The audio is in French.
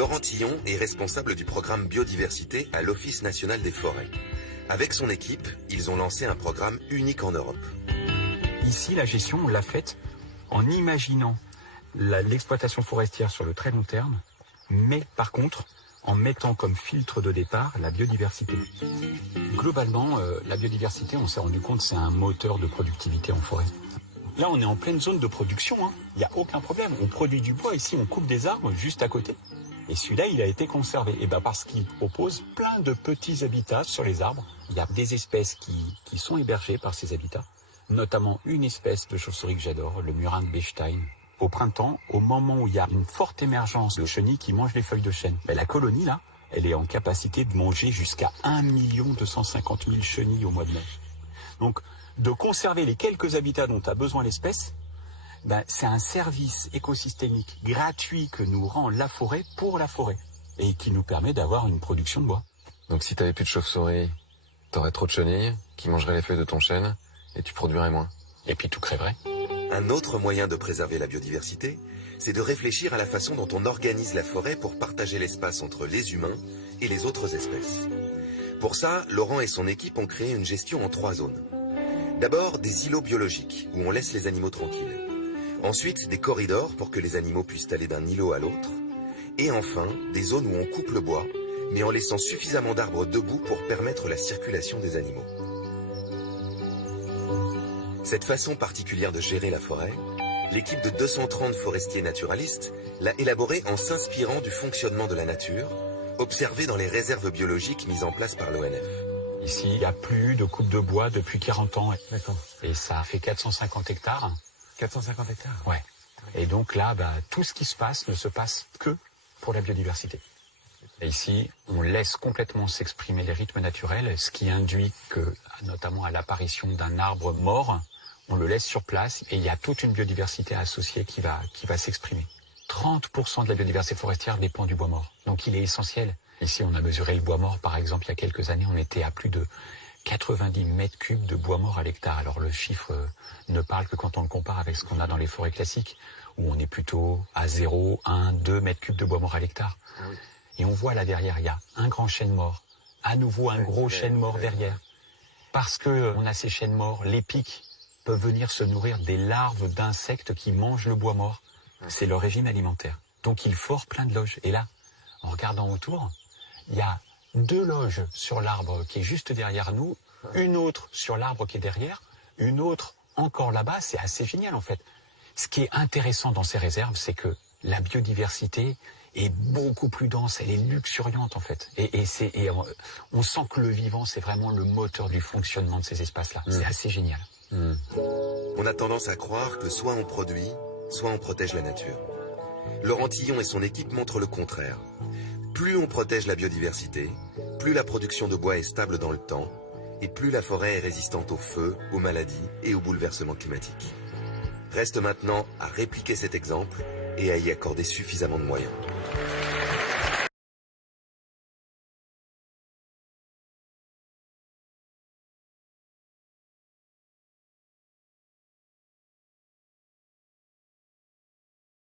Laurent Tillon est responsable du programme biodiversité à l'Office national des forêts. Avec son équipe, ils ont lancé un programme unique en Europe. Ici, la gestion, on l'a faite en imaginant l'exploitation forestière sur le très long terme, mais par contre, en mettant comme filtre de départ la biodiversité. Globalement, la biodiversité, on s'est rendu compte, c'est un moteur de productivité en forêt. Là, on est en pleine zone de production, hein. Il n'y a aucun problème. On produit du bois ici, on coupe des arbres juste à côté. Et celui-là, il a été conservé. Et ben parce qu'il propose plein de petits habitats sur les arbres. Il y a des espèces qui sont hébergées par ces habitats, notamment une espèce de chauve-souris que j'adore, le murin de Bechstein. Au printemps, au moment où il y a une forte émergence de chenilles qui mangent les feuilles de chêne, ben la colonie, là, elle est en capacité de manger jusqu'à 1 250 000 chenilles au mois de mai. Donc, de conserver les quelques habitats dont a besoin l'espèce, ben, c'est un service écosystémique gratuit que nous rend la forêt pour la forêt et qui nous permet d'avoir une production de bois. Donc si tu n'avais plus de chauve-souris, tu aurais trop de chenilles qui mangeraient les feuilles de ton chêne et tu produirais moins. Et puis tout crèverait. Un autre moyen de préserver la biodiversité, c'est de réfléchir à la façon dont on organise la forêt pour partager l'espace entre les humains et les autres espèces. Pour ça, Laurent et son équipe ont créé une gestion en 3 zones. D'abord, des îlots biologiques, où on laisse les animaux tranquilles. Ensuite, des corridors pour que les animaux puissent aller d'un îlot à l'autre. Et enfin, des zones où on coupe le bois, mais en laissant suffisamment d'arbres debout pour permettre la circulation des animaux. Cette façon particulière de gérer la forêt, l'équipe de 230 forestiers naturalistes l'a élaborée en s'inspirant du fonctionnement de la nature, observé dans les réserves biologiques mises en place par l'ONF. Ici, il n'y a plus de coupe de bois depuis 40 ans. D'accord. Et ça fait 450 hectares. 450 hectares. Ouais. Et donc là, tout ce qui se passe ne se passe que pour la biodiversité. Et ici, on laisse complètement s'exprimer les rythmes naturels, ce qui induit que, notamment à l'apparition d'un arbre mort, on le laisse sur place et il y a toute une biodiversité associée qui va s'exprimer. 30% de la biodiversité forestière dépend du bois mort. Donc il est essentiel. Ici, on a mesuré le bois mort, par exemple, il y a quelques années, on était à plus de 90 mètres cubes de bois mort à l'hectare. Alors le chiffre ne parle que quand on le compare avec ce qu'on a dans les forêts classiques, où on est plutôt à 0, 1, 2 mètres cubes de bois mort à l'hectare. Ah oui. Et on voit là derrière, il y a un grand chêne mort, à nouveau un gros chêne mort derrière. Parce que on a ces chênes morts, les pics peuvent venir se nourrir des larves d'insectes qui mangent le bois mort. C'est leur régime alimentaire. Donc ils forent plein de loges. Et là, en regardant autour, il y a 2 loges sur l'arbre qui est juste derrière nous, une autre sur l'arbre qui est derrière, une autre encore là-bas. C'est assez génial en fait. Ce qui est intéressant dans ces réserves, c'est que la biodiversité est beaucoup plus dense, elle est luxuriante en fait. Et on sent que le vivant, c'est vraiment le moteur du fonctionnement de ces espaces-là. C'est assez génial. On a tendance à croire que soit on produit, soit on protège la nature. Laurent Tillon et son équipe montrent le contraire. Plus on protège la biodiversité, plus la production de bois est stable dans le temps, et plus la forêt est résistante aux feux, aux maladies et aux bouleversements climatiques. Reste maintenant à répliquer cet exemple et à y accorder suffisamment de moyens.